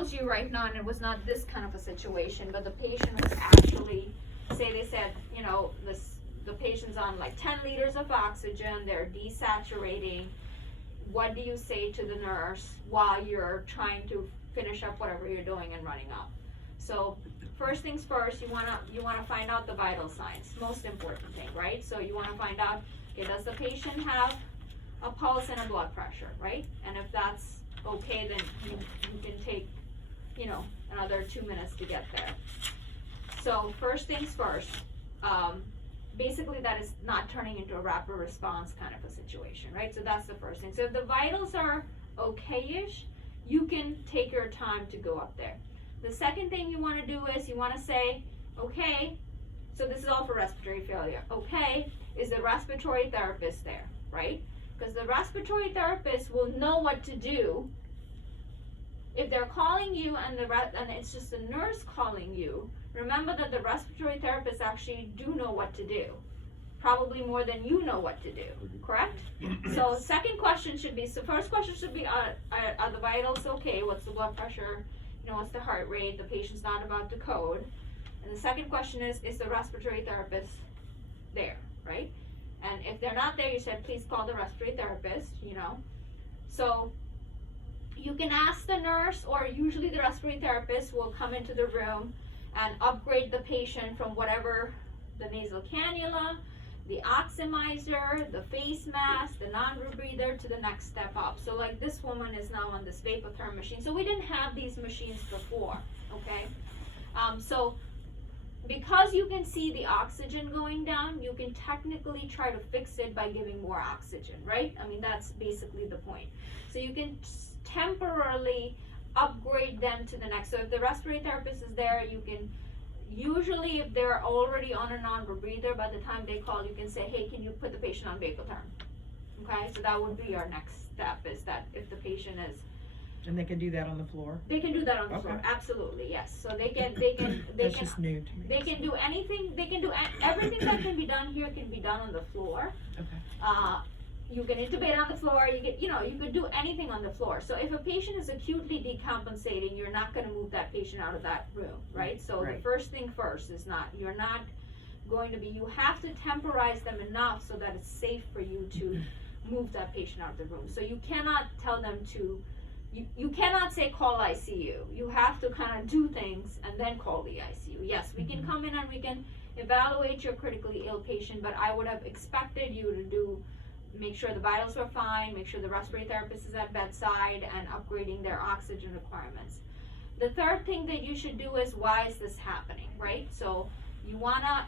calls you right now and it was not this kind of a situation, but the patient was actually, say they said, you know, the patient's on like 10 liters of oxygen, they're desaturating, what do you say to the nurse while you're trying to finish up whatever you're doing and running up? So first things first, you wanna find out the vital signs, most important thing, right? So you wanna find out, okay, does the patient have a pulse and a blood pressure, right? And if that's okay, then you can take, you know, another 2 minutes to get there. So first things first, basically that is not turning into a rapid response kind of a situation, right? So that's the first thing. So if the vitals are okay-ish, you can take your time to go up there. The second thing you want to do is you want to say, okay, so this is all for respiratory failure. Okay, is the respiratory therapist there, right? Because the respiratory therapist will know what to do. If they're calling you and it's just a nurse calling you, remember that the respiratory therapists actually do know what to do, probably more than you know what to do, correct? So second question should be, so first question should be, are the vitals okay? What's the blood pressure? You know, what's the heart rate? The patient's not about to code. And the second question is the respiratory therapist there, right? And if they're not there, you said, please call the respiratory therapist, you know. So you can ask the nurse, or usually the respiratory therapist will come into the room and upgrade the patient from whatever, the nasal cannula, the oximeter, the face mask, the non-rebreather, to the next step up. So like this woman is now on this vapotherm machine. So we didn't have these machines before, okay? So because you can see the oxygen going down, you can technically try to fix it by giving more oxygen, right? I mean, that's basically the point. So you can temporarily upgrade them to the next. So if the respiratory therapist is there, you can, usually if they're already on a non-rebreather, by the time they call, you can say, hey, can you put the patient on vapotherm? Okay, so that would be our next step, is that if the patient is, and they can do that on the floor? they can do that on the Okay. floor, absolutely, yes. So they can That's just new to me. they can do anything, they can do everything that can be done here can be done on the floor. Okay. You can intubate on the floor, you could do anything on the floor. So if a patient is acutely decompensating, you're not gonna move that patient out of that room, right? So Right. the first thing first is you're not going to be, you have to temporize them enough so that it's safe for you to move that patient out of the room. So you cannot tell them to, you cannot say call ICU. You have to kind of do things and then call the ICU. Yes, we can come in and we can evaluate your critically ill patient, but I would have expected you to make sure the vitals were fine, make sure the respiratory therapist is at bedside, and upgrading their oxygen requirements. The third thing that you should do is, why is this happening, right? So you wanna,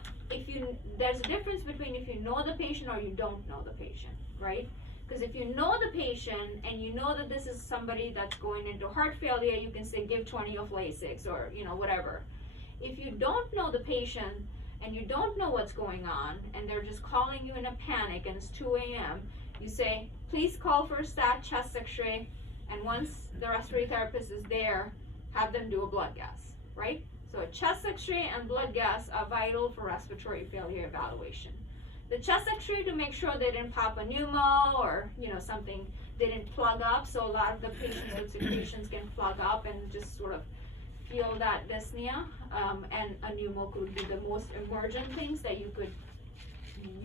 there's a difference between if you know the patient or you don't know the patient, right? Because if you know the patient and you know that this is somebody that's going into heart failure, you can say give 20 of Lasix or whatever. If you don't know the patient and you don't know what's going on and they're just calling you in a panic and it's 2 a.m., you say, please call for a stat chest x-ray, and once the respiratory therapist is there, have them do a blood gas, right? So a chest x-ray and blood gas are vital for respiratory failure evaluation. The chest x-ray to make sure they didn't pop a pneumo or something, they didn't plug up. So a lot of the patients with secretions can plug up and just sort of feel that dyspnea, and a pneumo could be the most emergent things that you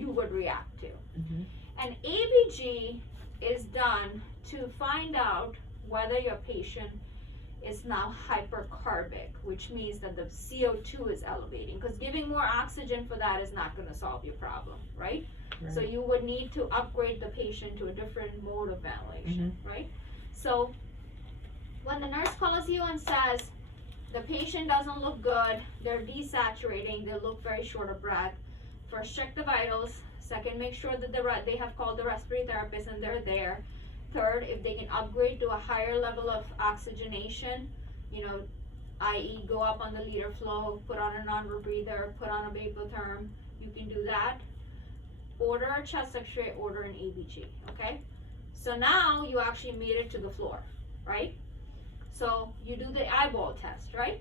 would react to. Mm-hmm. And ABG is done to find out whether your patient is now hypercarbic, which means that the CO2 is elevating, because giving more oxygen for that is not going to solve your problem, right? So you would need to upgrade the patient to a different mode of ventilation, right? So when the nurse calls you and says the patient doesn't look good, they're desaturating, they look very short of breath, first check the vitals. Second, make sure that they have called the respiratory therapist and they're there. Third, if they can upgrade to a higher level of oxygenation, i.e. go up on the liter flow, put on a non-rebreather, put on a vapotherm, you can do that. Order a chest x-ray, order an ABG, okay? So now you actually made it to the floor, right? So you do the eyeball test, right?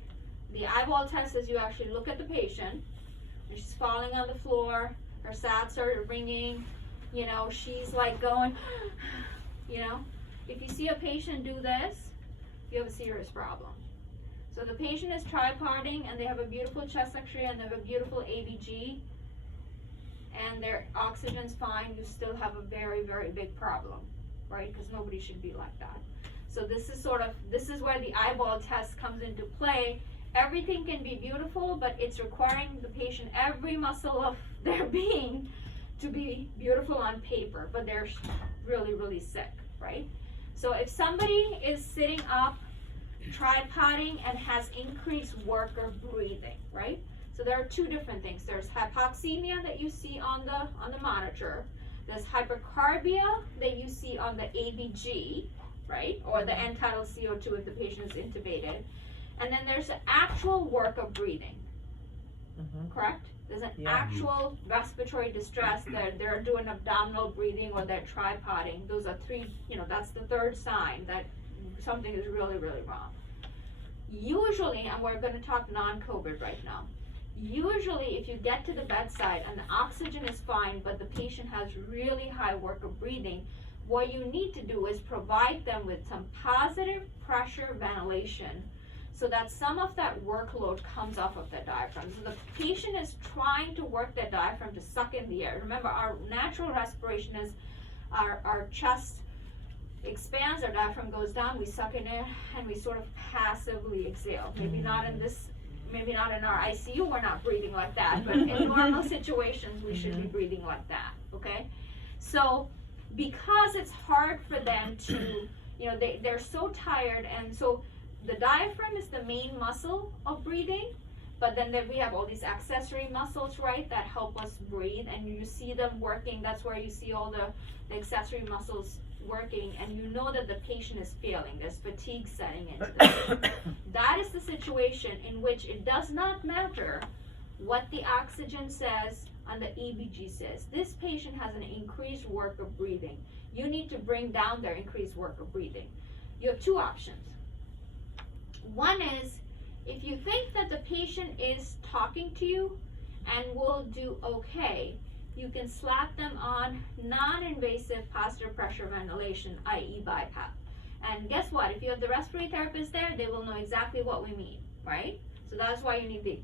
The eyeball test is you actually look at the patient, and she's falling on the floor, her sats are ringing, she's like going, if you see a patient do this, you have a serious problem, So the patient is tripoding and they have a beautiful chest X-ray and they have a beautiful ABG and their oxygen's fine, you still have a very, very big problem, right? Because nobody should be like that. So this is where the eyeball test comes into play. Everything can be beautiful, but it's requiring the patient, every muscle of their being, to be beautiful on paper, but they're really, really sick, right? So if somebody is sitting up, tripoding, and has increased work or breathing, right? So there are two different things. There's hypoxemia that you see on the monitor. There's hypercarbia that you see on the ABG, right? Or the end-tidal CO2 if the patient is intubated. And then there's the actual work of breathing, correct? There's an actual respiratory distress that they're doing abdominal breathing or they're tripoding. Those are three, that's the third sign that something is really, really wrong. Usually, and we're going to talk non-COVID right now, usually if you get to the bedside and the oxygen is fine, but the patient has really high work of breathing, what you need to do is provide them with some positive pressure ventilation so that some of that workload comes off of the diaphragm. So the patient is trying to work their diaphragm to suck in the air. Remember, our natural respiration is our chest expands, our diaphragm goes down, we suck in air, and we sort of passively exhale. Maybe not in our ICU, we're not breathing like that, but in normal situations, we should be breathing like that, okay? So, because it's hard for them to, they're so tired, and so the diaphragm is the main muscle of breathing, but then we have all these accessory muscles, right, that help us breathe, and you see them working. That's where you see all the accessory muscles working, and you know that the patient is failing. There's fatigue setting into them. That is the situation in which it does not matter what the oxygen says and the EBG says. This patient has an increased work of breathing. You need to bring down their increased work of breathing. You have two options. One is, if you think that the patient is talking to you and will do okay, you can slap them on non-invasive positive pressure ventilation, i.e. BiPAP. And guess what? If you have the respiratory therapist there, they will know exactly what we mean, right? So that's why you need the,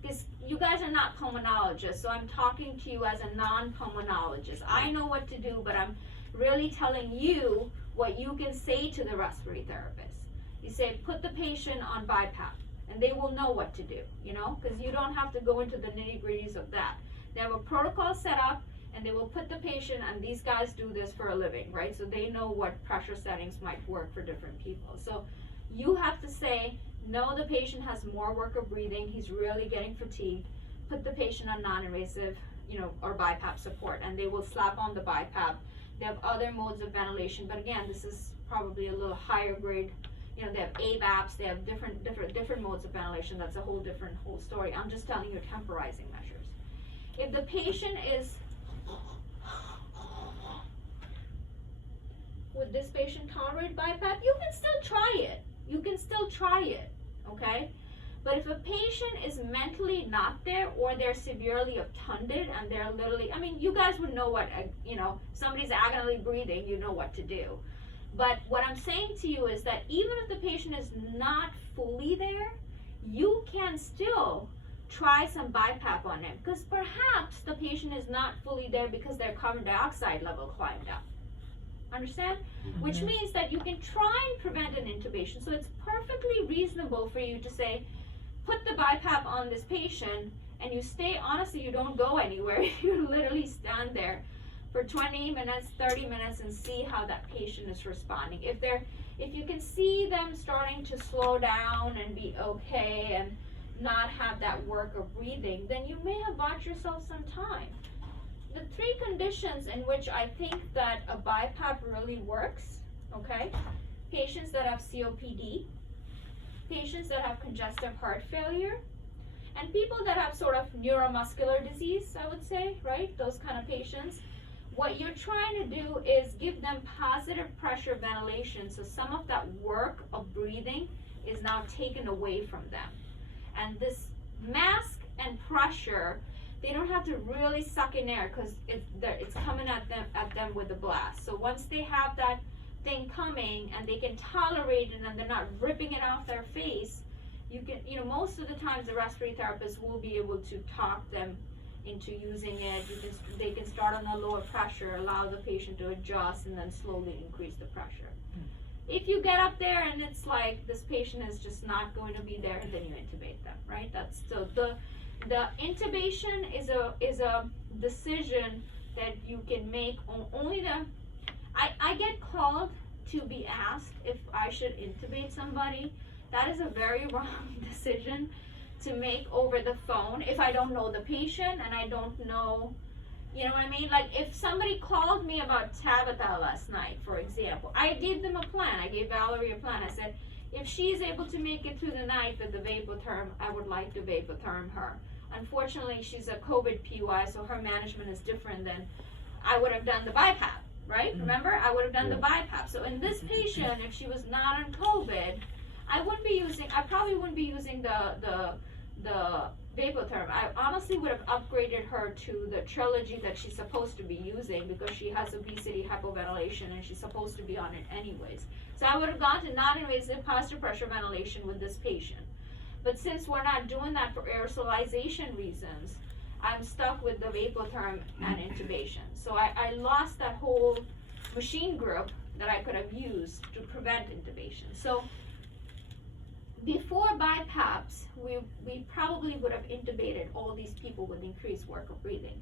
because you guys are not pulmonologists, so I'm talking to you as a non-pulmonologist. I know what to do, but I'm really telling you what you can say to the respiratory therapist. You say, put the patient on BiPAP, and they will know what to do, because you don't have to go into the nitty-gritties of that. They have a protocol set up, and they will put the patient, and these guys do this for a living, right? So they know what pressure settings might work for different people. So you have to say, no, the patient has more work of breathing, he's really getting fatigued, put the patient on non-invasive, or BiPAP support, and they will slap on the BiPAP. They have other modes of ventilation, but again, this is probably a little higher grade. They have AVAPs, they have different modes of ventilation. That's a whole different story. I'm just telling you temporizing measures. If the patient is, would this patient tolerate BiPAP? You can still try it. Okay? But if a patient is mentally not there, or they're severely obtunded and they're literally, you guys would know what, somebody's agonally breathing, you know what to do. But what I'm saying to you is that even if the patient is not fully there, you can still try some BiPAP on him, because perhaps the patient is not fully there because their carbon dioxide level climbed up. Understand? Which means that you can try and prevent an intubation. So it's perfectly reasonable for you to say, put the BiPAP on this patient, and you stay, honestly, you don't go anywhere. You literally stand there for 20 minutes, 30 minutes, and see how that patient is responding. If you can see them starting to slow down and be okay and not have that work of breathing, then you may have bought yourself some time. The three conditions in which I think that a BiPAP really works, okay? Patients that have COPD, patients that have congestive heart failure, and people that have sort of neuromuscular disease, I would say, right? Those kind of patients. What you're trying to do is give them positive pressure ventilation, so some of that work of breathing is now taken away from them. And this mask and pressure, they don't have to really suck in air, because it's coming at them with a blast. So once they have that thing coming and they can tolerate it and they're not ripping it off their face, most of the times the respiratory therapist will be able to talk them into using it. They can start on a lower pressure, allow the patient to adjust, and then slowly increase the pressure. If you get up there and it's like this patient is just not going to be there, then you intubate them, right? That's so the intubation is a decision that you can make only I get called to be asked if I should intubate somebody. That is a very wrong decision to make over the phone if I don't know the patient and I don't know, you know what I mean? Like if somebody called me about Tabitha last night, for example, I gave them a plan. I gave Valerie a plan. I said, if she's able to make it through the night with the vapotherm, I would like to vapotherm her. Unfortunately, she's a COVID PUI, so her management is different than I would have done the BiPAP, right? Remember, I would have done the BiPAP. So in this patient, if she was not on COVID, I probably wouldn't be using the vapotherm. I honestly would have upgraded her to the trilogy that she's supposed to be using because she has obesity, hypoventilation, and she's supposed to be on it anyways. So I would have gone to non-invasive positive pressure ventilation with this patient. But since we're not doing that for aerosolization reasons, I'm stuck with the vapotherm and intubation. So I lost that whole machine group that I could have used to prevent intubation. So before BiPAPs, we probably would have intubated all these people with increased work of breathing.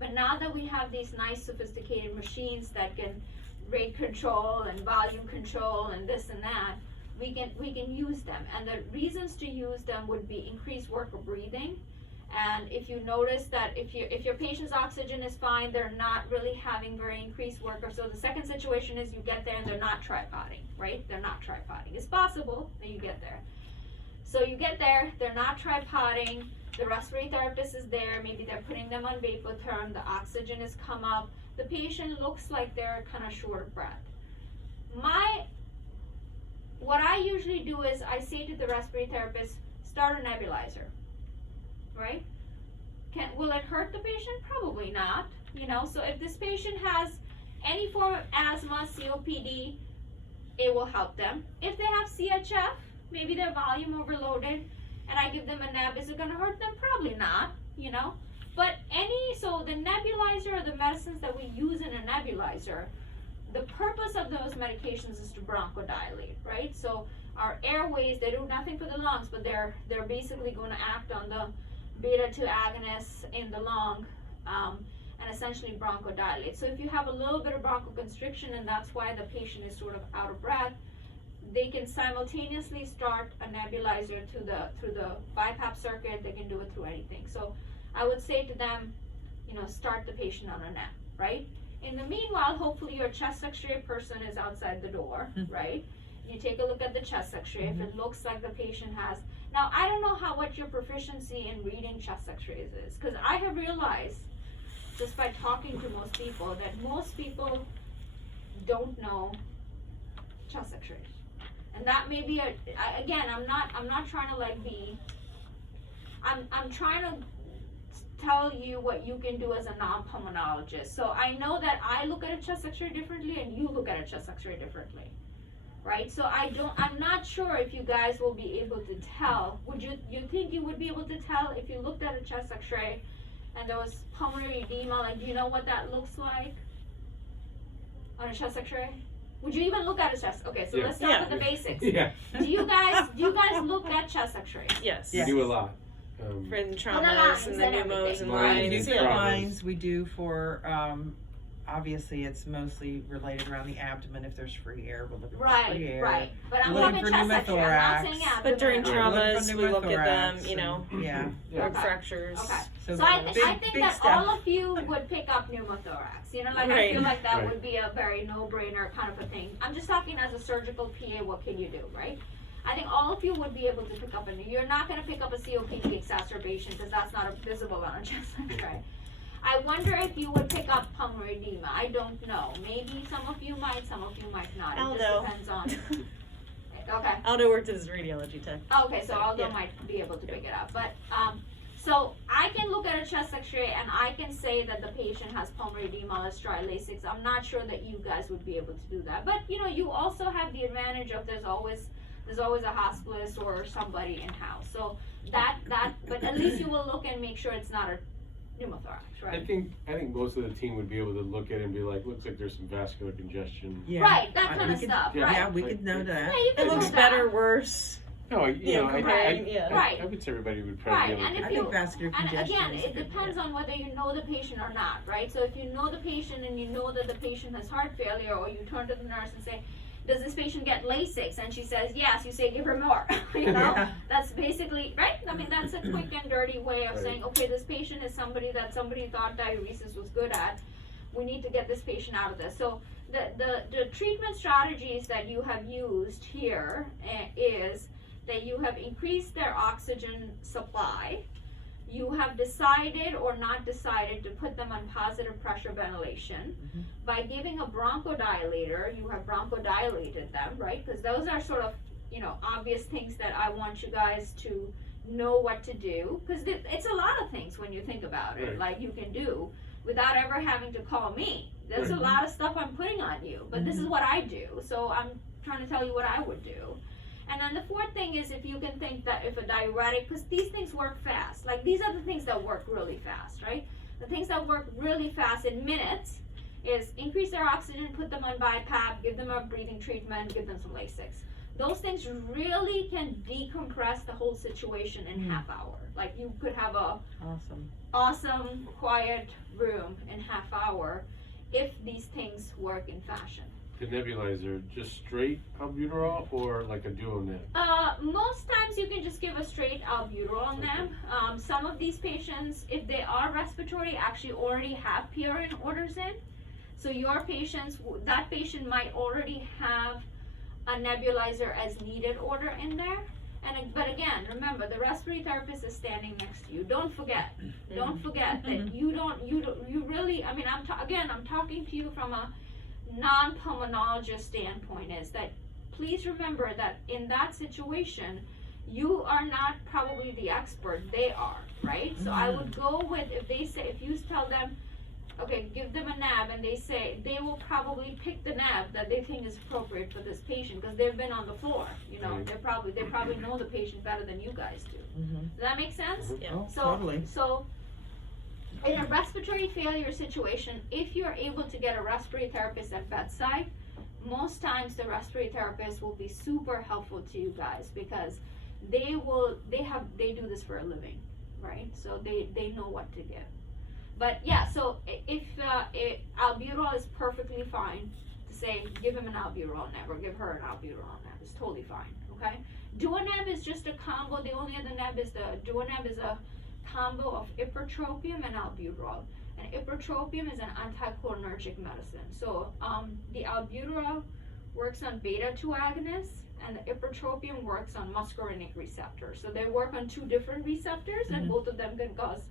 But now that we have these nice sophisticated machines that can rate control and volume control and this and that, we can use them. And the reasons to use them would be increased work of breathing. And if you notice that if your patient's oxygen is fine, they're not really having very increased work. Or so the second situation is you get there and they're not tripoding, right? They're not tripoding. It's possible that you get there. So you get there, they're not tripoding, the respiratory therapist is there, maybe they're putting them on vapotherm, the oxygen has come up, the patient looks like they're kind of short of breath. What I usually do is I say to the respiratory therapist, start a nebulizer, right? Will it hurt the patient? Probably not, so if this patient has any form of asthma, COPD, it will help them. If they have CHF, maybe their volume overloaded, and I give them a neb, is it gonna hurt them? Probably not, But so the nebulizer or the medicines that we use in a nebulizer, the purpose of those medications is to bronchodilate, right? So our airways, they do nothing for the lungs, but they're basically gonna act on the beta-2 agonists in the lung, and essentially bronchodilate. So if you have a little bit of bronchoconstriction, and that's why the patient is sort of out of breath, they can simultaneously start a nebulizer through the BiPAP circuit. They can do it through anything. So I would say to them, start the patient on a neb, right? In the meanwhile, hopefully your chest X-ray person is outside the door, right? You take a look at the chest X-ray. If it looks like the patient has, now I don't know what your proficiency in reading chest X-rays is, because I have realized just by talking to most people that most people don't know chest X-rays. And that may be again, I'm not trying to I'm trying to tell you what you can do as a non-pulmonologist. So I know that I look at a chest X-ray differently and you look at a chest X-ray differently, right? So I'm not sure if you guys will be able to tell. You think you would be able to tell if you looked at a chest X-ray and there was pulmonary edema, do you know what that looks like on a chest X-ray? Would you even look at a chest? Okay, so let's start with the basics. Yeah. Do you guys look at chest X-rays? Yes. We do a lot. For the traumas and the pneumos and lines. We do Yeah. for lines, we do for, obviously it's mostly related around the abdomen. If there's free air, we'll look at free air. Right. But I'm Looking talking for chest X-ray, I'm not pneumothorax. saying abdomen. But during Yeah, traumas, we look at them, pneumothorax yeah. and- Fractures. Okay. So, So I big, think big that stuff. all of you would pick up pneumothorax. I Right. feel like that Right. would be a very no-brainer kind of a thing. I'm just talking as a surgical PA, what can you do, right? I think all of you would be able to pick up you're not going to pick up a COPD exacerbation because that's not visible on a chest X-ray. I wonder if you would pick up pulmonary edema. I don't know. Maybe some of you might, some of you might not. It Aldo. just depends on. Okay. Aldo worked as radiology tech. Okay, so Aldo Yeah. might be able to pick it up. But so I can look at a chest X-ray and I can say that the patient has pulmonary edema, let's try Lasix. I'm not sure that you guys would be able to do that. But you also have the advantage of there's always there's always a hospitalist or somebody in-house. So but at least you will look and make sure it's not a pneumothorax, right? I think most of the team would be able to look at it and be like, looks like there's some vascular congestion. Yeah. Right, that I- kind we of could- stuff, yeah, right? Yeah, we could know that. Yeah, you It can looks do better, that. worse. No, Yeah, comparing, yeah. Right. I would say everybody would Right, probably be and able I to. think vascular And congestion again, is a it good- depends on whether you know the patient or not, right? So if you know the patient and you know that the patient has heart failure, or you turn to the nurse and say, does this patient get Lasix? And she says yes, you say give her more. You know, Yeah. that's basically right. I mean, that's a quick and dirty way of Right. saying, okay, this patient is somebody that somebody thought diuresis was good at. We need to get this patient out of this. So the treatment strategies that you have used here is that you have increased their oxygen supply. You have decided or not decided to put them on positive pressure ventilation. Mhm. By giving a bronchodilator, you have bronchodilated them, right? Because those are sort of, obvious things that I want you guys to know what to do. Because it's a lot of things when you think about it, Right. like you can do without ever having to call me. There's a Right. lot of stuff I'm putting on you, but this is what I do. So I'm trying to tell you what I would do. And then the fourth thing is if you can think that if a diuretic, because these things work fast. Like these are the things that work really fast, right? The things that work really fast in minutes is increase their oxygen, put them on BiPAP, give them a breathing treatment, give them some Lasix. Those things really can decompress the whole situation in half hour. Like you could have a awesome, quiet room in half hour if these things work in fashion. The nebulizer, just straight albuterol or like a duo neb? Most times you can just give a straight albuterol neb. Some of these patients, if they are respiratory, actually already have PRN orders in. So your patients, that patient might already have a nebulizer as needed order in there. But again, remember the respiratory therapist is standing next to you. Don't forget that you really. I mean, I'm talking to you from a non-pulmonologist standpoint. Is that please remember that in that situation, you are not probably the expert. They are, right? So I would go with if you tell them, okay, give them a nab, and they will probably pick the nab that they think is appropriate for this patient because they've been on the floor. Right. They probably know the patient better than you guys do. Does that make sense? Mhm. Yeah. Oh, So, totally. so in a respiratory failure situation, if you're able to get a respiratory therapist at bedside, most times the respiratory therapist will be super helpful to you guys because they do this for a living, right? So they know what to give. But yeah, so if albuterol is perfectly fine to say give him an albuterol neb or give her an albuterol neb, it's totally fine, okay? Duoneb is just a combo. The only other neb is Duoneb is a combo of ipratropium and albuterol. And ipratropium is an anticholinergic medicine. So the albuterol works on beta-2 agonists and the ipratropium works on muscarinic receptors. So they work on two different receptors and both of them can cause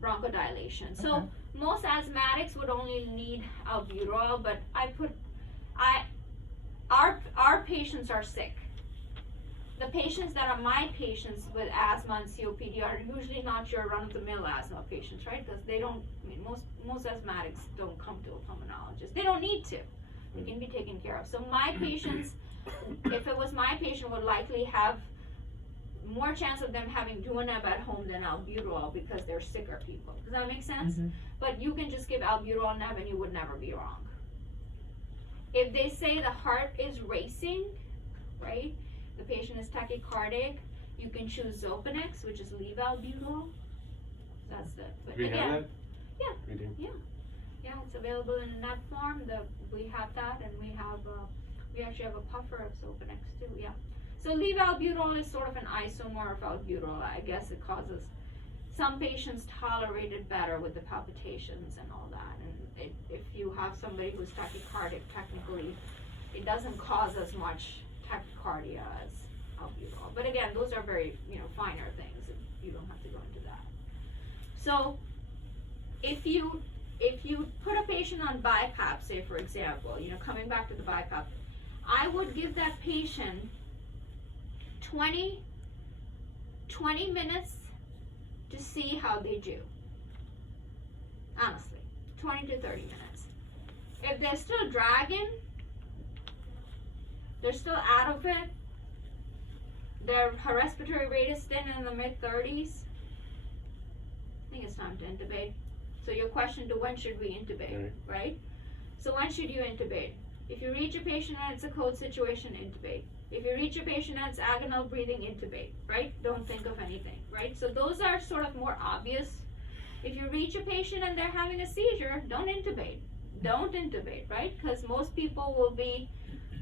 bronchodilation. So Okay. most asthmatics would only need albuterol, but our patients are sick. The patients that are my patients with asthma and COPD are usually not your run-of-the-mill asthma patients, right? Because most asthmatics don't come to a pulmonologist. They don't need to. They can be taken care of. So my patients, if it was my patient, would likely have more chance of them having Duoneb at home than albuterol because they're sicker people. Does that make sense? But you can just give albuterol neb and you would never be wrong. If they say the heart is racing, right? The patient is tachycardic, you can choose Xopenex, which is levoalbuterol. That's the. But Do we have again, that? Yeah. We do. Yeah, it's available in a neb form. We have that, and we actually have a puffer of Xopenex too. Yeah. So levoalbuterol is sort of an isomer of albuterol. I guess it causes some patients tolerate it better with the palpitations and all that. And if you have somebody who's tachycardic, technically, it doesn't cause as much tachycardia as albuterol. But again, those are very finer things, and you don't have to go into that. So if you put a patient on BiPAP, say for example, coming back to the BiPAP, I would give that patient 20 minutes to see how they do. Honestly, 20 to 30 minutes. If they're still dragging, they're still out of it, their respiratory rate is still in the mid-30s, I think it's time to intubate. So your question to when should we intubate, right? So when should you intubate? If you reach a patient and it's a cold situation, intubate. If you reach a patient and it's agonal breathing, intubate, right? Don't think of anything, right? So those are sort of more obvious. If you reach a patient and they're having a seizure, don't intubate. Don't intubate, right? Because most people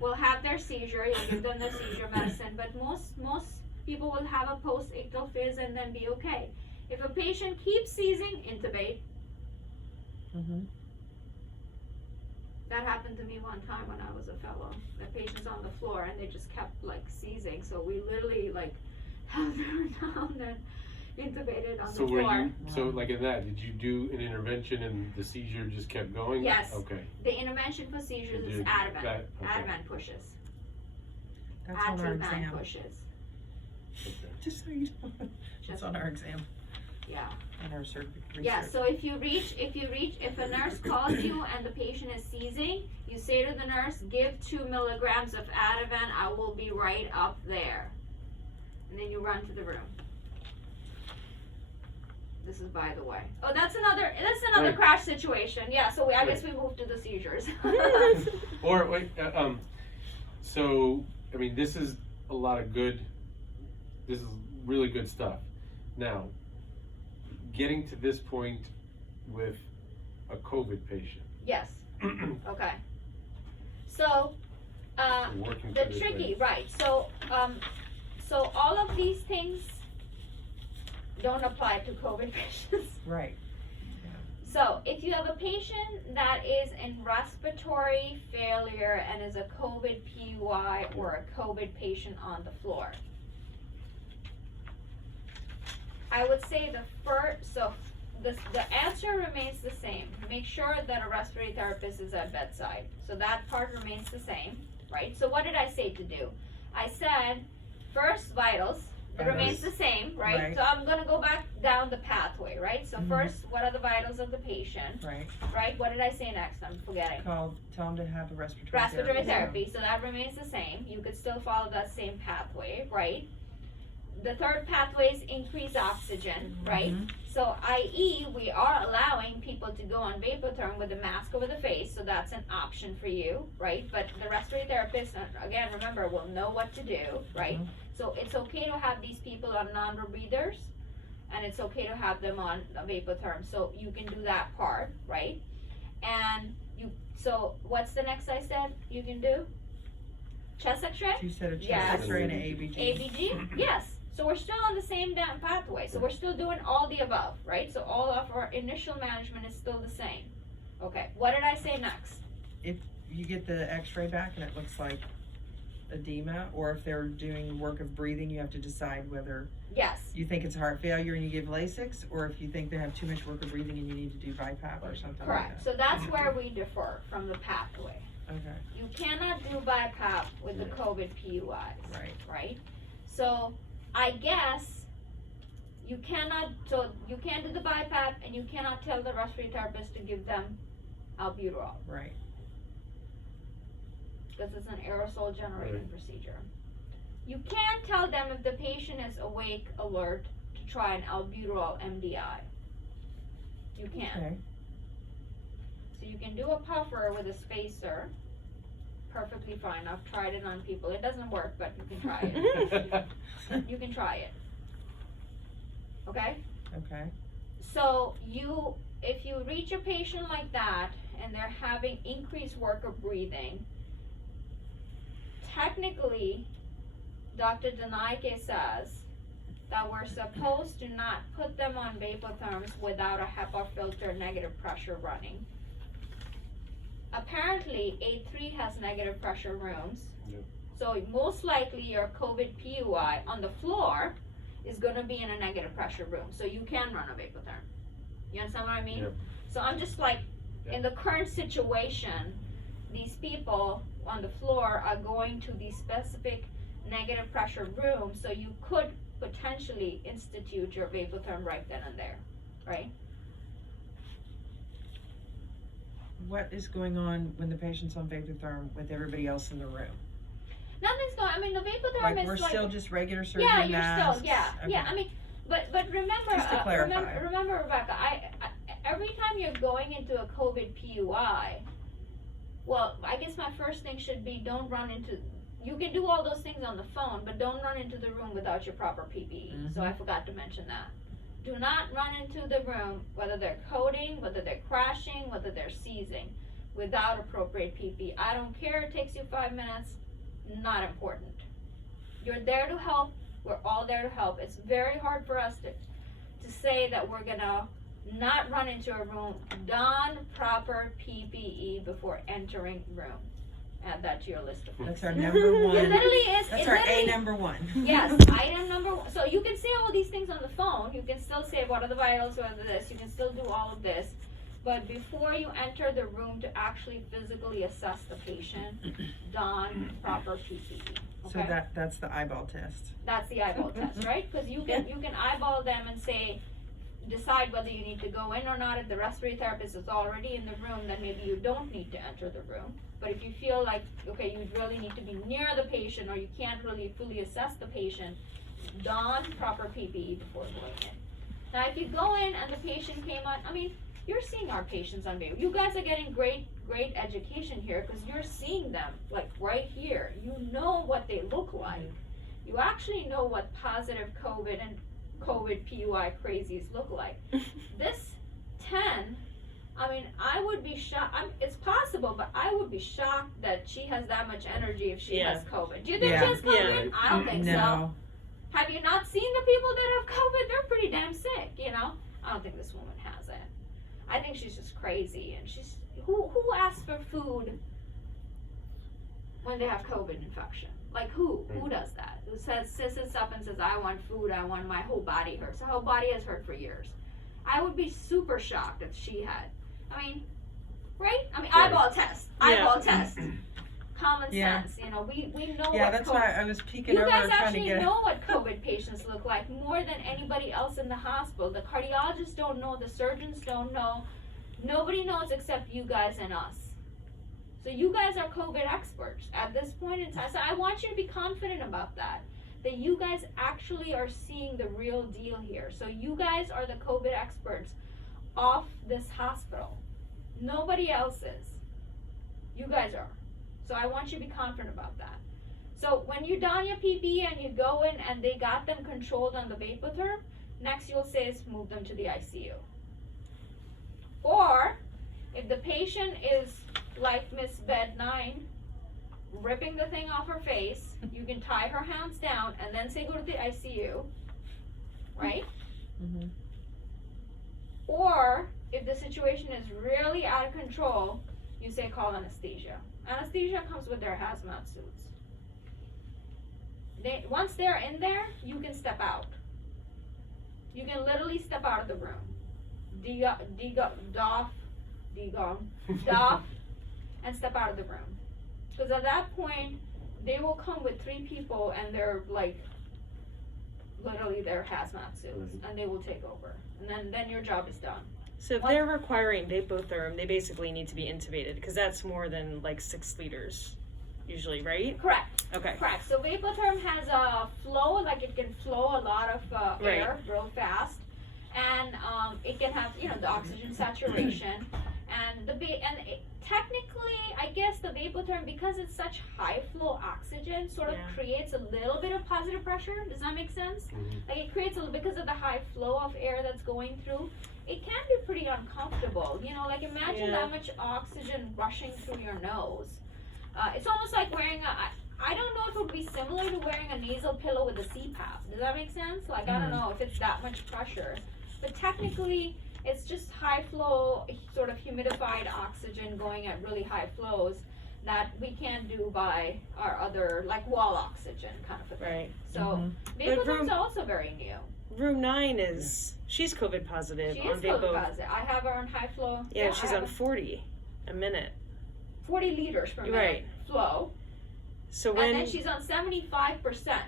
will have their seizure, you'll give them the seizure medicine, but most people will have a post-ictal phase and then be okay. If a patient keeps seizing, intubate. That happened to me one time when I was a fellow. The patient's on the floor and they just kept like seizing, so we literally like held her down and intubated on So the were floor. you, so like in that, did you do an intervention and the seizure just kept going? Yes. Okay. The intervention for seizures is Did Ativan. that- okay. Ativan pushes. That's on our Ativan exam. pushes. Okay. Just so you know. It's Just- on our exam, Yeah. on our research. Yeah, so if a nurse calls you and the patient is seizing, you say to the nurse, give 2 milligrams of Ativan, I will be right up there. And then you run to the room. This is by the way. Oh, that's another Right. crash situation. Yeah, so I guess we moved to the seizures. Or wait, so I mean, this is a lot of good. This is really good stuff. Now, getting to this point with a COVID patient. Yes. Okay. So, Working the through this tricky, thing. right? So all of these things don't apply to COVID patients. Right. So if you have a patient that is in respiratory failure and is a COVID PUI or a COVID patient on the floor, I would say the answer remains the same. Make sure that a respiratory therapist is at bedside. So that part remains the same, right? So what did I say to do? I said first vitals. It remains the same, right? Right. So I'm gonna go back down the pathway, right? So first, what are the vitals of the patient, Right. right? What did I say next? I'm forgetting. Tell them to have a respiratory Respiratory therapy. therapy, so that remains the same. You could still follow that same pathway, right? The third pathway is increase oxygen, right? So i.e. we are allowing people to go on Vapotherm with a mask over the face, so that's an option for you, right? But the respiratory therapist, again, remember, will know what to do, right? So it's okay to have these people on non-rebreathers, and it's okay to have them on a Vapotherm, so you can do that part, right? And so what's the next I said you can do? Chest x-ray? You said a chest Yes. X-ray and an ABG. ABG? Yes. So we're still on the same damn pathway. So we're still doing all the above, right? So all of our initial management is still the same. Okay, what did I say next? If you get the X-ray back and it looks like edema, or if they're doing work of breathing, you have to decide whether Yes. you think it's heart failure and you give Lasix, or if you think they have too much work of breathing and you need to do BiPAP or something like Correct. that. So that's where we differ from the pathway. Okay, You cannot do BiPAP with the COVID PUIs, right. right? So I guess you can't do the BiPAP and you cannot tell the respiratory therapist to give them albuterol Right. because it's an aerosol generating procedure. You can tell them if the patient is awake, alert, to try an albuterol MDI. You can. Okay. So you can do a puffer with a spacer. Perfectly fine. I've tried it on people. It doesn't work, but you can try it. You can try it. Okay? Okay. So if you reach a patient like that and they're having increased work of breathing, technically, Dr. Denaike says that we're supposed to not put them on Vapotherms without a HEPA filter negative pressure running. Apparently, A3 has negative pressure rooms. Yep. So most likely your COVID PUI on the floor is gonna be in a negative pressure room. So you can run a Vapotherm. You understand what I mean? Yep. So I'm just like, Yep. in the current situation, these people on the floor are going to these specific negative pressure rooms, so you could potentially institute your Vapotherm right then and there, right? What is going on when the patient's on Vapotherm with everybody else in the room? Nothing's going. I mean, the vapotherm Like is we're like still just regular surgery yeah, you're masks? still yeah. Okay. I mean, but remember, Just to clarify. remember, Rebecca. I every time you're going into a COVID PUI, well, I guess my first thing should be don't run into. You can do all those things on the phone, but don't run into the room without your proper PPE. So I forgot to mention that. Do not run into the room, whether they're coding, whether they're crashing, whether they're seizing, without appropriate PPE. I don't care, it takes you 5 minutes, not important. You're there to help, we're all there to help. It's very hard for us to say that we're gonna not run into a room. Don proper PPE before entering room. Add that to your list of things. That's our number one. It literally is. That's it our literally, number one. Yes, item number one. So you can say all these things on the phone. You can still say what are the vitals, what are this. You can still do all of this. But before you enter the room to actually physically assess the patient, don proper PPE. Okay? So that's the eyeball test. That's the eyeball test, right? Because you can eyeball them and say, decide whether you need to go in or not. If the respiratory therapist is already in the room, then maybe you don't need to enter the room. But if you feel like, okay, you really need to be near the patient or you can't really fully assess the patient, don proper PPE before going in. Now, if you go in and the patient came on, I mean, you're seeing our patients on video. You guys are getting great education here because you're seeing them like right here. You know what they look like. You actually know what positive COVID and COVID PUI crazies look like. This 10, I mean, I would be shocked. It's possible, but I would be shocked that she has that much energy if she has COVID. Do you think she has COVID? I don't think so. Have you not seen the people that have COVID? They're pretty damn sick, you know? I don't think this woman has it. I think she's just crazy, and she's who asks for food when they have COVID infection? Like who does that? Who sits up and says, I want food, my whole body hurts. The whole body has hurt for years. I would be super shocked if she had. I mean, right? I mean, eyeball test. Common sense, you know, we know Yeah, what that's COVID, why I was peeking over you guys trying to actually get know what COVID patients look like more than anybody else in the hospital. The cardiologists don't know, the surgeons don't know. Nobody knows except you guys and us. So you guys are COVID experts at this point in time. So I want you to be confident about that you guys actually are seeing the real deal here. So you guys are the COVID experts of this hospital. Nobody else is. You guys are. So I want you to be confident about that. So when you don your PPE and you go in and they got them controlled on the vapotherm, next you'll say is move them to the ICU. Or if the patient is like Miss Bed 9, ripping the thing off her face, you can tie her hands down and then say go to the ICU, right? Mm-hmm. Or if the situation is really out of control, you say call anesthesia. Anesthesia comes with their hazmat suits. Once they're in there, you can step out. You can literally step out of the room. Doff, and step out of the room. Because at that point, they will come with 3 people and they're like, literally their hazmat suits, and they will take over. And then your job is done. So if they're requiring vapotherm, they basically need to be intubated because that's more than like 6 liters usually, right? Correct. Okay. Correct. So vapotherm has a flow, like it can flow a lot of air real fast, and it can have the oxygen saturation, and technically, I guess the vapotherm, because it's such high flow oxygen, sort of creates a little bit of positive pressure. Does that make sense? Mm-hmm. Like it creates because of the high flow of air that's going through. It can be pretty uncomfortable. Like imagine that much oxygen rushing through your nose. It's almost like wearing I don't know if it would be similar to wearing a nasal pillow with a CPAP. Does that make sense? Like I don't know if it's that much pressure. But technically, it's just high flow, sort of humidified oxygen going at really high flows that we can't do by our other, like wall oxygen kind of a thing. Right. So vapotherm's also very new. Room 9 is, she's COVID positive. She is COVID positive. I have her on high flow. Yeah, she's on 40 a minute. 40 liters per minute flow. So and then she's on 75%.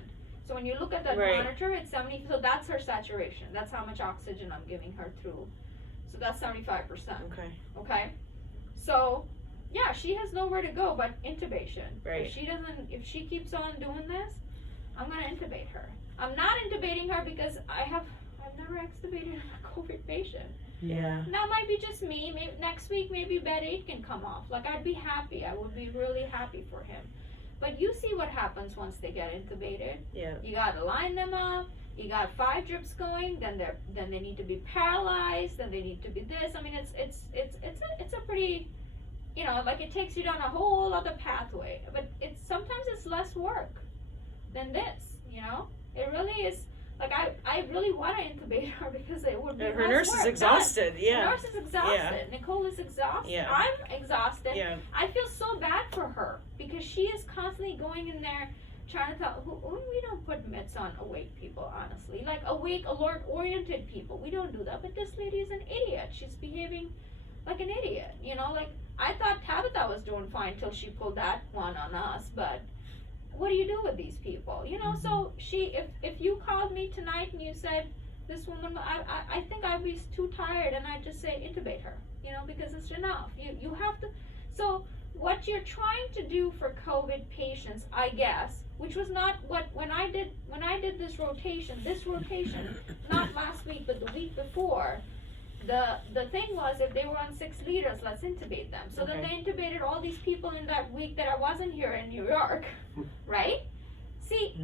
So when you look at that monitor, it's 70. So that's her saturation. That's how much oxygen I'm giving her through. So that's 75%. Okay. Okay. So yeah, she has nowhere to go but intubation. Right. If she keeps on doing this, I'm gonna intubate her. I'm not intubating her because I've never extubated a COVID patient. Yeah. Now might be just me. Maybe next week, maybe bed 8 can come off. Like I'd be happy. I would be really happy for him. But you see what happens once they get intubated. Yeah. You gotta line them up. You got 5 drips going. Then they need to be paralyzed. Then they need to be this. I mean, it's a pretty, you know, like it takes you down a whole other pathway. But sometimes it's less work than this. You know, it really is. Like I really want to intubate her because it would be Her less nurse work. is exhausted. The Yeah. nurse is exhausted. Nicole is exhausted. Yeah. I'm exhausted. Yeah. I feel so bad for her because she is constantly going in there trying to tell. We don't put mitts on awake people, honestly. Like awake, alert, oriented people. We don't do that. But this lady is an idiot. She's behaving like an idiot. You know, like I thought Tabitha was doing fine till she pulled that one on us, but. What do you do with these people? You know, so if you called me tonight and you said, this woman, I think I'd be too tired and I'd just say intubate her, you know, because it's enough. You have to, so what you're trying to do for COVID patients, I guess, which was not what, when I did this rotation, not last week, but the week before, the thing was if they were on 6 liters, let's intubate them. So then they intubated all these people in that week that I wasn't here in New York, right? See,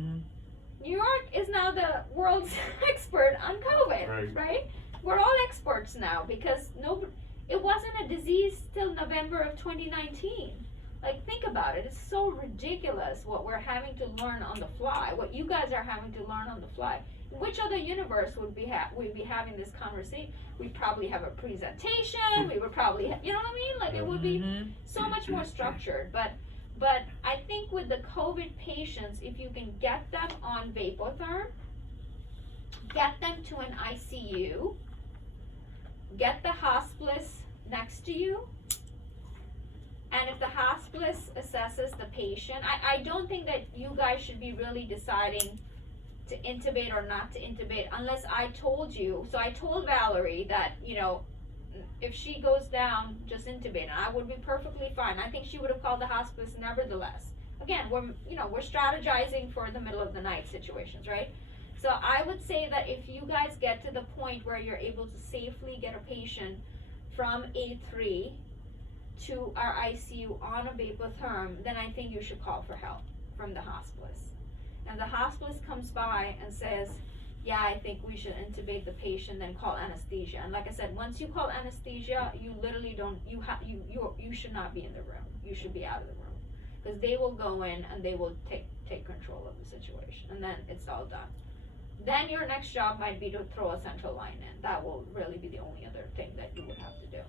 New York is now the world's expert on COVID, right? We're all experts now because it wasn't a disease till November of 2019. Like, think about it. It's so ridiculous what we're having to learn on the fly, what you guys are having to learn on the fly. In which other universe would be having this conversation? We'd probably have a presentation. We would probably, you know what I mean? Like, it would be so much more structured. But I think with the COVID patients, if you can get them on Vapotherm, get them to an ICU, get the hospice next to you, and if the hospice assesses the patient, I don't think that you guys should be really deciding to intubate or not to intubate unless I told you. So I told Valerie that, you know, if she goes down, just intubate, and I would be perfectly fine. I think she would have called the hospice nevertheless. Again, we're strategizing for the middle of the night situations, right? So I would say that if you guys get to the point where you're able to safely get a patient from A3 to our ICU on a Vapotherm, then I think you should call for help from the hospice. And the hospice comes by and says, yeah, I think we should intubate the patient, then call anesthesia. And like I said, once you call anesthesia, you literally you should not be in the room. You should be out of the room. Because they will go in and they will take control of the situation. And then it's all done. Then your next job might be to throw a central line in. That will really be the only other thing that you would have to do.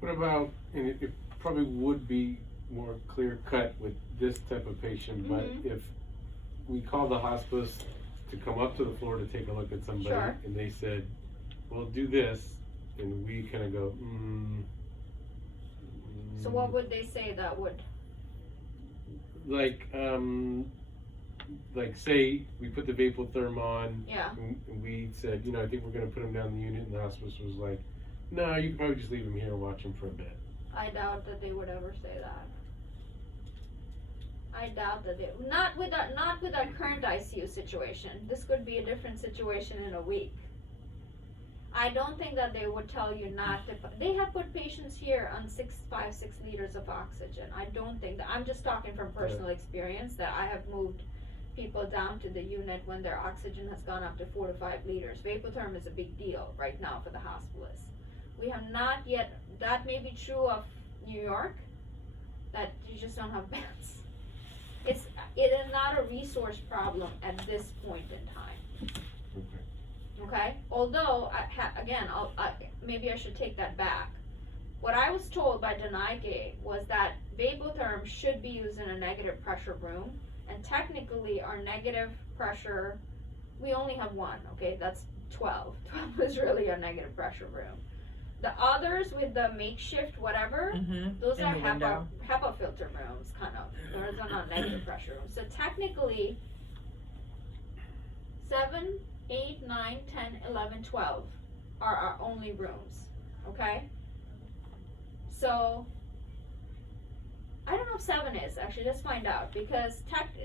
What about, and it probably would be more clear cut with this type of patient, but if we call the hospice to come up to the floor to take a look at somebody, and they said, well, do this, and we kind of go, So what would they say that would? Like say we put the Vapotherm on, and we said, you know, I think we're going to put him down in the unit, and the hospice was like, no, you can probably just leave him here and watch him for a bit. I doubt that they would ever say that. I doubt that not with our current ICU situation. This could be a different situation in a week. I don't think that they would tell you not to. They have put patients here on 6 liters of oxygen. I don't think that. I'm just talking from personal experience that I have moved people down to the unit when their oxygen has gone up to 4 to 5 liters. Vapotherm is a big deal right now for the hospice. We have not yet. That may be true of New York, that you just don't have beds. It is not a resource problem at this point in time. Okay. Although, maybe I should take that back. What I was told by Denike was that Vapotherm should be used in a negative pressure room, and technically our negative pressure, we only have one. Okay, that's 12. 12 is really a negative pressure room. The others with the makeshift whatever, those are HEPA filter rooms, kind of. Those are not negative pressure rooms. So technically, 7, 8, 9, 10, 11, 12 are our only rooms, okay? So I don't know if 7 is, actually, let's find out, because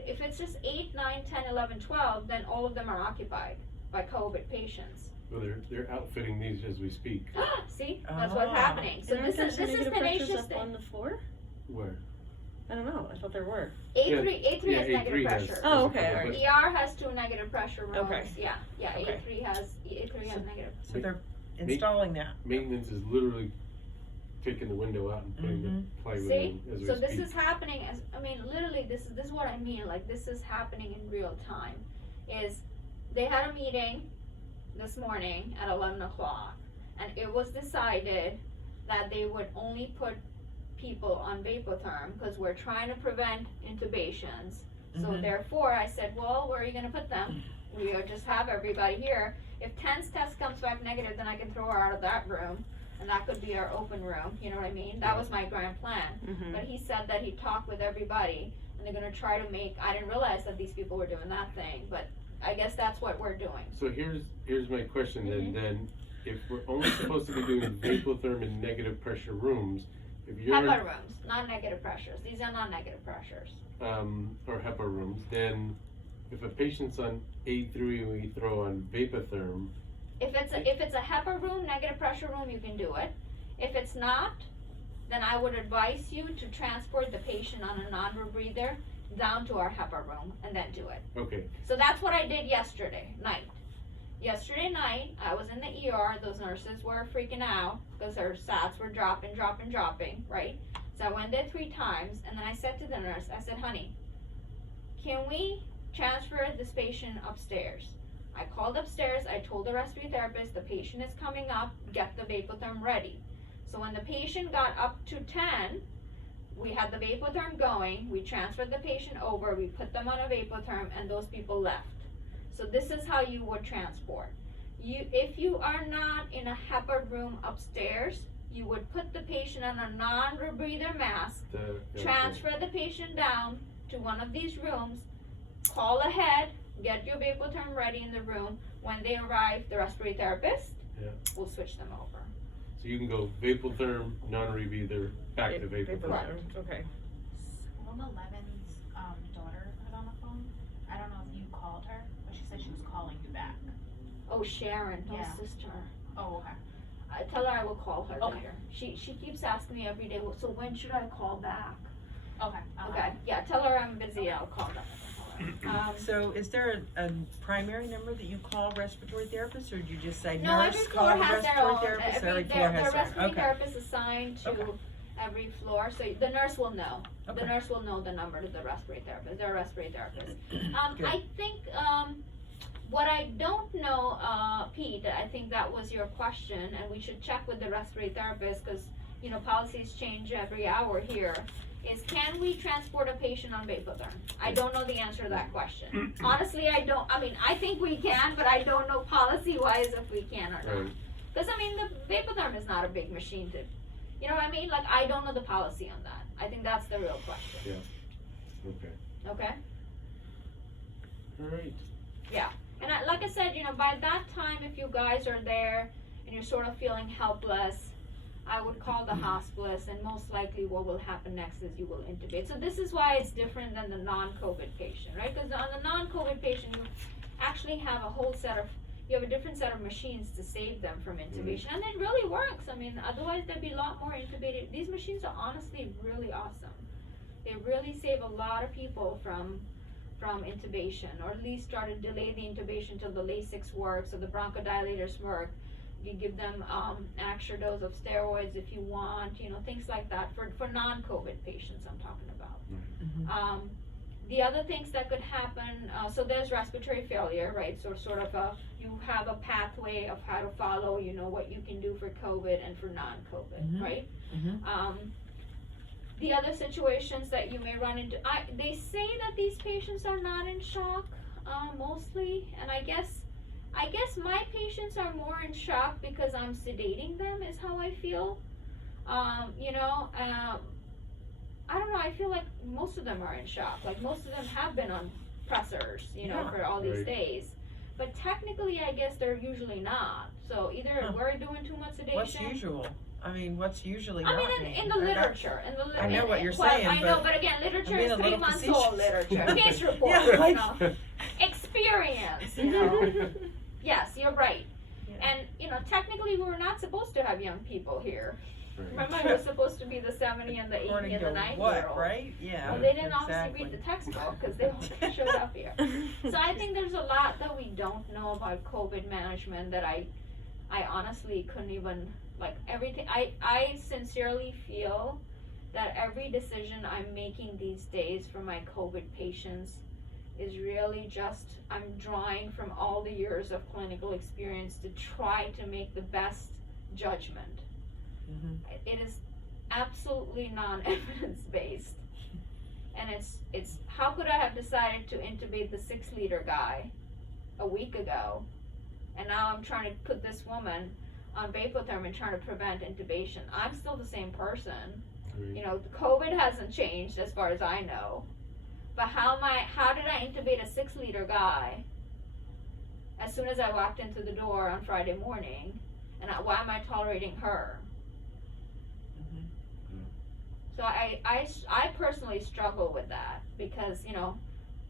if it's just 8, 9, 10, 11, 12, then all of them are occupied by COVID patients. Well, they're outfitting these as we speak. See, that's what's Oh. happening. So And aren't this there is some negative pressures tenacious up thing. on the floor? Where? I don't know. I thought there were. A3 Yeah, has negative A3 has- pressure. Oh, has a okay, couple, alright. but ER has 2 negative pressure rooms. Okay. Yeah, Okay. A3 has negative. So they're installing that. Maintenance is literally taking the window out and putting the plywood See? in as we So speak. this is happening literally this is what I mean, like this is happening in real time. Is they had a meeting this morning at 11 o'clock, and it was decided that they would only put people on vapotherm because we're trying to prevent intubations. So Mhm. therefore I said, well, where are you gonna put them? We just have everybody here. If 10's test comes back negative, then I can throw her out of that room, and that could be our open room, you know what I mean? That was my grand plan. Mm-hmm. But he said that he talked with everybody, and they're gonna try to make, I didn't realize that these people were doing that thing, but I guess that's what we're doing. So here's my question Mhm. then, if we're only supposed to be doing vapotherm in negative pressure rooms, if you're, HEPA rooms, not negative pressures, these are not negative pressures. or HEPA rooms, then if a patient's on A3 and we throw on vapotherm, If it's a HEPA room, negative pressure room, you can do it. If it's not, then I would advise you to transport the patient on a non-rebreather down to our HEPA room and then do it. okay, So that's what I did yesterday night. Yesterday night, I was in the ER, those nurses were freaking out because their sats were dropping, right? So I went there 3 times, and then I said to the nurse, I said, honey, can we transfer this patient upstairs? I called upstairs, I told the respiratory therapist, the patient is coming up, get the vapotherm ready. So when the patient got up to 10, we had the vapotherm going, we transferred the patient over, we put them on a vapotherm, and those people left. So this is how you would transport. If you are not in a HEPA room upstairs, you would put the patient on a non-rebreather mask, transfer the patient down to one of these rooms, call ahead, get your vapotherm ready in the room. When they arrive, the respiratory therapist will switch them over. So you can go vapotherm, non-rebreather, back to vapotherm. Okay. Room 11's daughter was on the phone. I don't know if you called her, but she said she was calling you back. Oh, Sharon, no Yeah. sister. Oh, okay. I tell her I will call her Okay. later. She keeps asking me every day, well, so when should I call back? Okay. Okay, yeah, tell her I'm busy, I'll call them. So is there a primary number that you call respiratory therapist, or do you just say No, every nurse, floor call the has their respiratory own, therapist? Every their floor has their respiratory own, okay. therapist assigned to Okay. every floor, so the nurse will know. The Okay. nurse will know the number to the respiratory therapist, they're a respiratory therapist. Good. I think, what I don't know, Pete, I think that was your question, and we should check with the respiratory therapist, cause, you know, policies change every hour here, is can we transport a patient on vapotherm? I don't know the answer to that question. Honestly, I think we can, but I don't know policy-wise if we can or not. Right. Cause I mean, the vapotherm is not a big machine to, you know what I mean? Like, I don't know the policy on that. I think that's the real question. Okay, Okay? alright. And like I said, you know, by that time, if you guys are there and you're sort of feeling helpless, I would call the hospice, and most likely what will happen next is you will intubate. So this is why it's different than the non-COVID patient, right? Because on the non-COVID patient, you actually have you have a different set of machines to save them from intubation, and it really works. I mean, otherwise there'd be a lot more intubated. These machines are honestly really awesome. They really save a lot of people from intubation, or at least try to delay the intubation till the Lasix works or the bronchodilators work. You give them an extra dose of steroids if you want, you know, things like that for non-COVID patients I'm talking about. Mhm. The other things that could happen, so there's respiratory failure, right? So sort of you have a pathway of how to follow, you know, what you can do for COVID and for non-COVID, Mhm. right? Mhm. The other situations that you may run into, they say that these patients are not in shock, mostly, and I guess my patients are more in shock because I'm sedating them, is how I feel. You know, I don't know, I feel like most of them are in shock, like most of them have been on pressors, you know, Yeah. for all these Right. days. But technically, I guess they're usually not, so either Huh. we're doing too much sedation. What's usual? I mean, what's usually I rotting? mean, in the They're not- literature, I know what you're well, saying, I know, but but again, literature I'm being is a 3 little months facetious. old literature. Case report, Yeah, you like- know. Experience, you know. Yes, you're right. Yeah. And, you know, technically we were not supposed to have young people here. Right. Remember, it was supposed to be the 70 and the 80 According and the to 90 what, year old. right? Yeah. Well, they didn't exactly. obviously read the textbook because they all showed up here. So I think there's a lot that we don't know about COVID management that I honestly couldn't even, like, everything. I sincerely feel that every decision I'm making these days for my COVID patients is really just, I'm drawing from all the years of clinical experience to try to make the best judgment. Mhm. It is absolutely non-evidence based. And it's how could I have decided to intubate the 6-liter guy a week ago, and now I'm trying to put this woman on vapotherm trying to prevent intubation? I'm still the same person. You know, the COVID hasn't changed as far as I know. But how did I intubate a 6-liter guy as soon as I walked into the door on Friday morning? And why am I tolerating her? Mhm. So I personally struggle with that because, you know,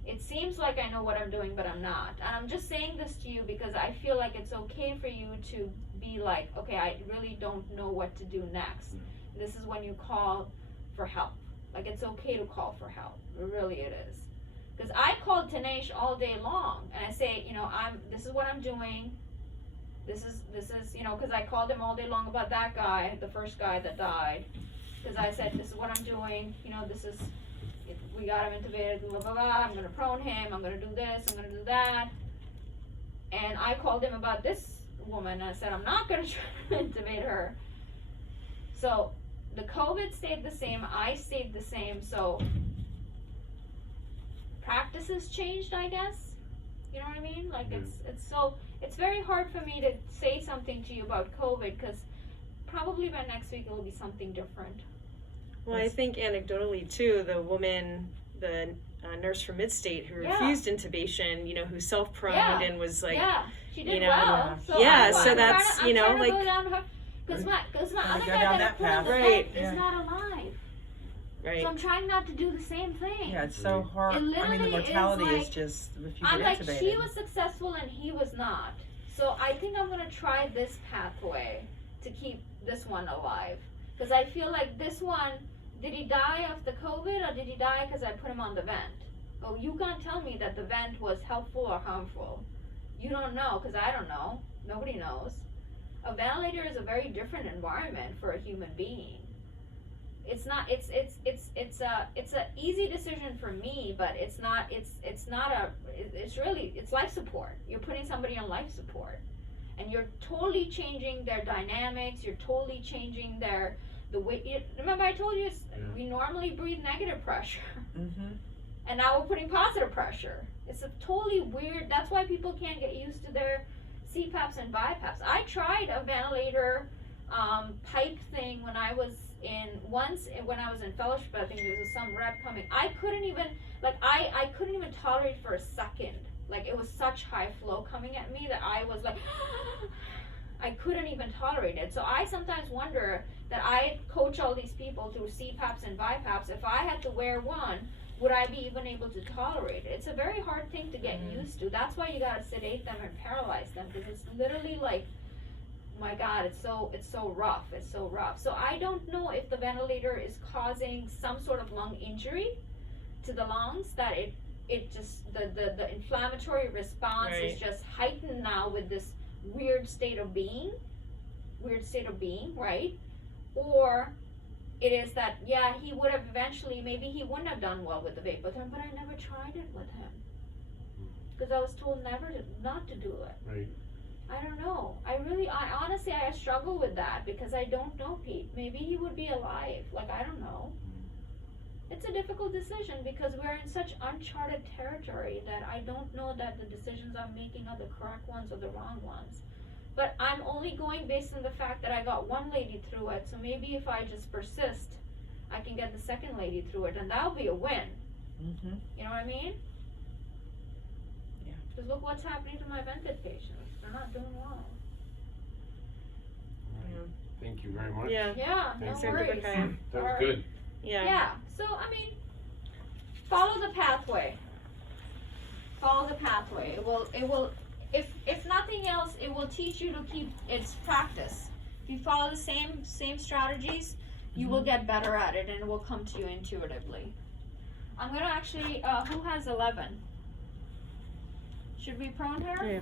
it seems like I know what I'm doing, but I'm not. And I'm just saying this to you because I feel like it's okay for you to be like, okay, I really don't know what to do next. This is when you call for help. Like, it's okay to call for help. Really it is. Because I called Tanesh all day long and I say, you know, this is what I'm doing. This is, you know, because I called him all day long about that guy, the first guy that died. Because I said, this is what I'm doing, you know, we got him intubated, blah, blah, blah, I'm going to prone him, I'm going to do this, I'm going to do that. And I called him about this woman and I said, I'm not going to try to intubate her. So, the COVID stayed the same, I stayed the same, so practices changed, I guess. You know what I mean? Like, it's very hard for me to say something to you about COVID because probably by next week it will be something different. Well, I think anecdotally too, the woman, the nurse from Midstate who Yeah. refused intubation, you know, who self-proned Yeah. and was like, Yeah, she did you know, well. So yeah, I'm so that's, trying to, you know, I'm trying to like- go down her, because my Gotta other go guy down that I that put in the path. Right. vent is not alive. right. So I'm trying not to do the same thing. Yeah, it's so hard. It I mean, the literally is mortality is like- just if you I'm get like, intubated. she was successful and he was not. So I think I'm gonna try this pathway to keep this one alive. Because I feel like this one, did he die of the COVID or did he die because I put him on the vent? Oh, you can't tell me that the vent was helpful or harmful. You don't know, because I don't know. Nobody knows. A ventilator is a very different environment for a human being. It's not. It's a easy decision for me, but it's really life support. You're putting somebody on life support, and you're totally changing their dynamics. You're totally changing the way. Remember, I told you we normally breathe negative pressure, Mm-hmm. and now we're putting positive pressure. It's a totally weird. That's why people can't get used to their CPAPs and BiPAPs. I tried a ventilator pipe thing when I was when I was in fellowship. I think there was some rep coming. I couldn't even I couldn't even tolerate for a second. Like, it was such high flow coming at me that I was like I couldn't even tolerate it. So I sometimes wonder that I coach all these people through CPAPs and BiPAPs. If I had to wear one, would I be even able to tolerate it? It's a very hard thing to get used to. That's why you gotta sedate them and paralyze them, because it's literally like, my God, it's so rough. It's so rough. So I don't know if the ventilator is causing some sort of lung injury to the lungs, that it just the inflammatory response is Right. just heightened now with this weird state of being, right? Or it is that, yeah, he would have eventually, maybe he wouldn't have done well with the vapotherm, but I never tried it with him. Because I was told not to do it. Right. I don't know. I honestly, I struggle with that because I don't know Pete. Maybe he would be alive. Like, I don't know. It's a difficult decision because we're in such uncharted territory that I don't know that the decisions I'm making are the correct ones or the wrong ones. But I'm only going based on the fact that I got one lady through it, so maybe if I just persist, I can get the second lady through it, and that'll be a win. Mm-hmm. You know what I mean? Yeah. Because look what's happening to my vented patients. They're not doing well. Thank you very much. Yeah. Yeah, no Thanks, worries. Bakaya. That was good. Yeah. Yeah, so I mean, follow the pathway. Follow the pathway. It will, if nothing else, it will teach you to keep, it's practice. If you follow the same strategies, you will get better at it and it will come to you intuitively. I'm gonna actually, who has 11? Should we prone her? Yeah.